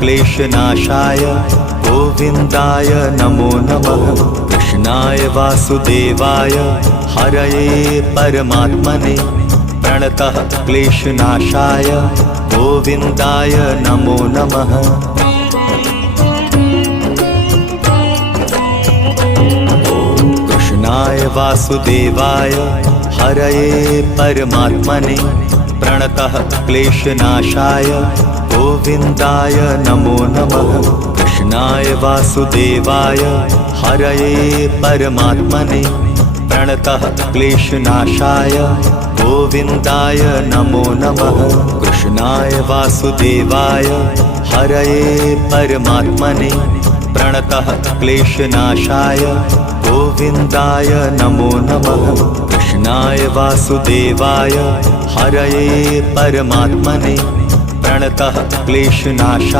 क्लेशनाशाय गोविन्दाय नमो नमः। कृष्णाय वासुदेवाय हरये परमात्मने प्रणतः क्लेशनाशाय गोविन्दाय नमो नमः। कृष्णाय वासुदेवाय हरये परमात्मने प्रणतः क्लेशनाशाय गोविन्दाय नमो नमः। कृष्णाय वासुदेवाय हरये परमात्मने प्रणतः क्लेशनाशाय गोविन्दाय नमो नमः। कृष्णाय वासुदेवाय हरये परमात्मने प्रणतः क्लेशनाशाय गोविन्दाय नमो नमः। कृष्णाय वासुदेवाय हरये परमात्मने प्रणतः क्लेशनाशाय